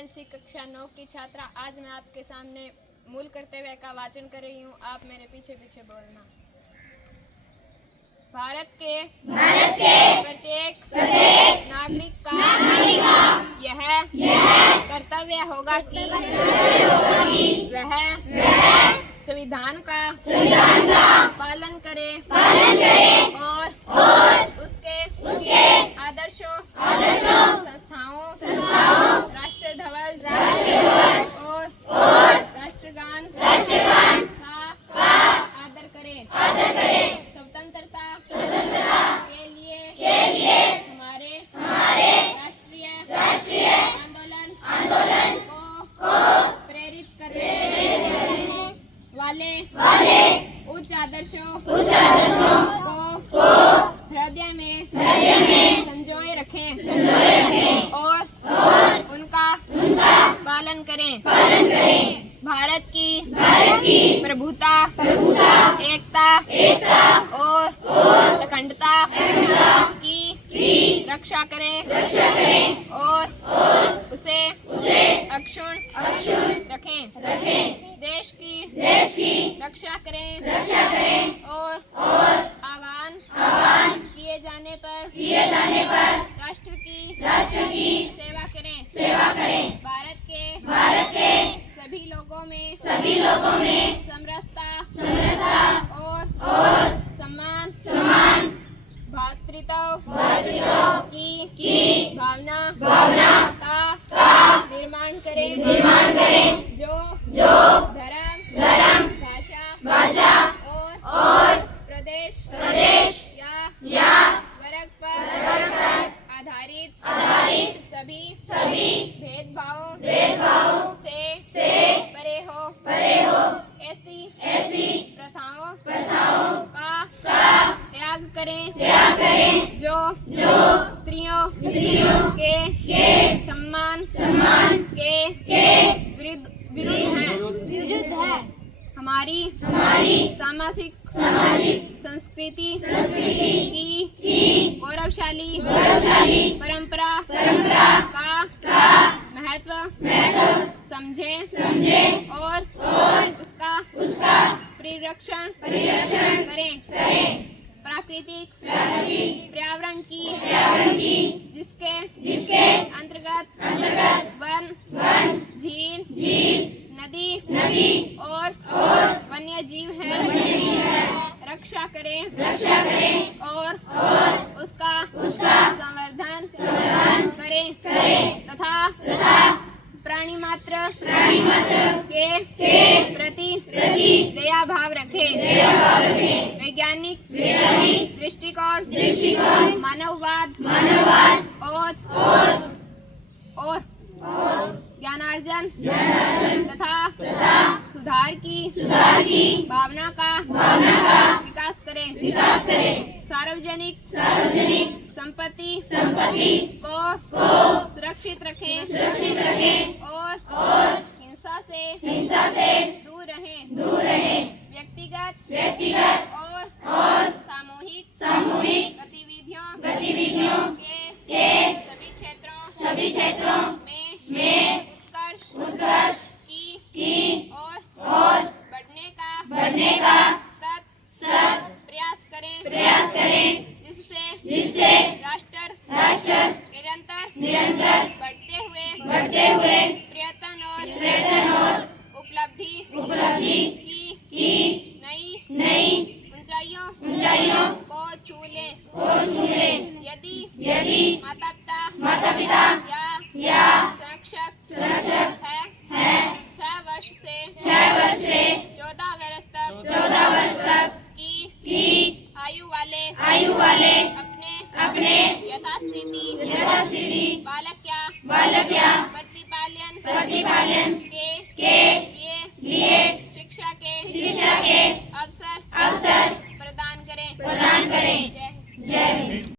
SSLC कक्षा 9 की छात्रा। आज मैं आपके सामने मूल कर्तव्य का वाचन कर रही हूँ। आप मेरे पीछे पीछे बोलना। भारत के प्रत्येक नागरिक का यह कर्तव्य होगा कि वह संविधान का पालन करे और उसके आदर्शों संस्थाओं राष्ट्र ध्वज और राष्ट्रगान का आदर करे। स्वतंत्रता के लिए हमारे राष्ट्रीय आंदोलन को प्रेरित करने वाले उच्च आदर्शों को हृदय में संजोए रखें और उनका पालन करें। भारत की प्रभुता, एकता और अखंडता की रक्षा करें और उसे अक्षुण्ण रखें। देश की रक्षा करें और आह्वान किए जाने पर राष्ट्र की सेवा करें। भारत के सभी लोगों में समरसता और सम्मान भातृत्व की भावना का निर्माण करें। जो धर्म भाषा और प्रदेश या वर्ग पर आधारित सभी भेदभावों से परे हो। ऐसी प्रथाओं का त्याग करें जो स्त्रियों के सम्मान के विरुद्ध है। हमारी सामाजिक संस्कृति की गौरवशाली परंपरा का महत्व समझें और उसका परिरक्षण करें। प्राकृतिक पर्यावरण की जिसके अंतर्गत वन, झील, नदी और वन्य जीव हैं, रक्षा करें और उसका संवर्धन करें तथा प्राणी मात्र के प्रति दया भाव रखें। वैज्ञानिक दृष्टिकोण मानववाद और ज्ञानार्जन तथा सुधार की भावना का विकास करें। सार्वजनिक संपत्ति को सुरक्षित रखें और हिंसा से दूर रहें। व्यक्तिगत और सामूहिक गतिविधियों के सभी क्षेत्रों में उत्कर्ष की और बढ़ने का सतत प्रयास करें जिससे राष्ट्र निरंतर बढ़ते हुए प्रयत्न और उपलब्धि की नई ऊंचाइयों को छू ले। यदि माता पिता